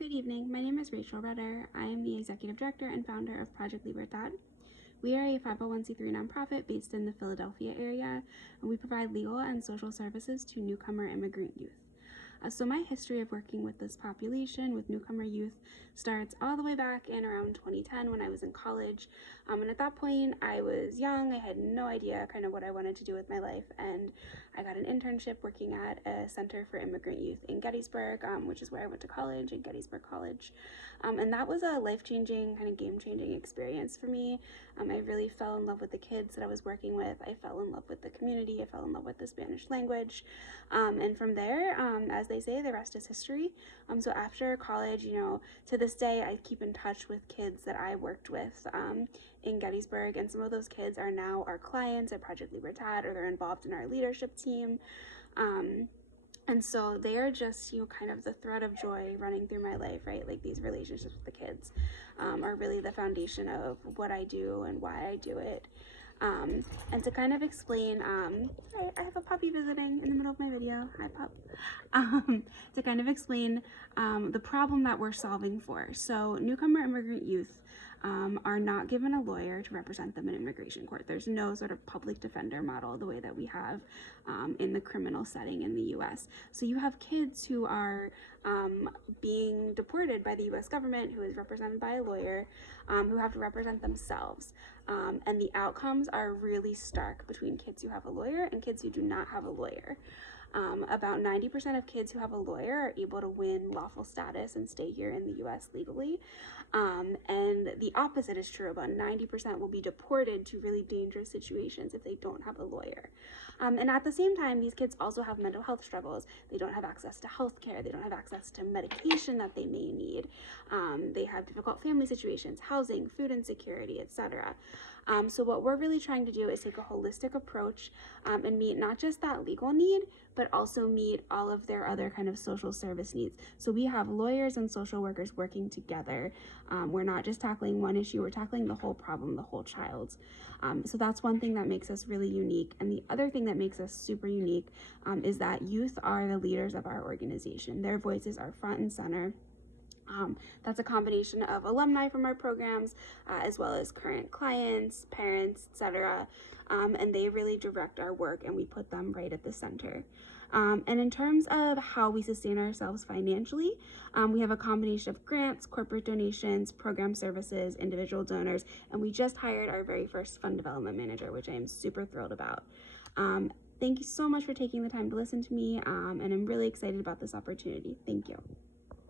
Good evening. My name is Rutter. I am the Executive Director and founder of Project Libertad. We are a 501c3 nonprofit based in the Philadelphia area, and we provide legal and social services to newcomer immigrant youth. So my history of working with this population, with newcomer youth, starts all the way back in around 2010 when I was in college. And at that point, I was young. I had no idea kind of what I wanted to do with my life. And I got an internship working at a center for immigrant youth in Gettysburg, which is where I went to college, in Gettysburg College. And that was a life-changing, kind of game-changing experience for me. I really fell in love with the kids that I was working with. I fell in love with the community. I fell in love with the Spanish language. And from there, as they say, the rest is history. So after college, to this day, I keep in touch with kids that I worked with in Gettysburg, and some of those kids are now our clients at Project Libertad, or they're involved in our leadership team. And so they are just, kind of the thread of joy running through my life, right? Like, these relationships with the kids are really the foundation of what I do and why I do it. And to kind of explain, I have a puppy visiting in the middle of my video. Hi, pup. To kind of explain the problem that we're solving for. So newcomer immigrant youth are not given a lawyer to represent them in immigration court. There's no sort of public defender model the way that we have in the criminal setting in the US. So you have kids who are being deported by the US government, who is represented by a lawyer, who have to represent themselves. And the outcomes are really stark between kids who have a lawyer and kids who do not have a lawyer. About 90% of kids who have a lawyer are able to win lawful status and stay here in the US legally. And the opposite is true. About 90% will be deported to really dangerous situations if they don't have a lawyer. And at the same time, these kids also have mental health struggles. They don't have access to health care. They don't have access to medication that they may need. They have difficult family situations, housing, food insecurity, etc. So what we're really trying to do is take a holistic approach and meet not just that legal need, but also meet all of their other kind of social service needs. So we have lawyers and social workers working together. We're not just tackling one issue, we're tackling the whole problem, the whole child. So that's one thing that makes us really unique. And the other thing that makes us super unique is that youth are the leaders of our organization. Their voices are front and center. That's a combination of alumni from our programs, as well as current clients, parents, etc. And they really direct our work, and we put them right at the center. And in terms of how we sustain ourselves financially, we have a combination of grants, corporate donations, program services, individual donors, and we just hired our very first fund development manager, which I am super thrilled about. Thank you so much for taking the time to listen to me, and I'm really excited about this opportunity. Thank you.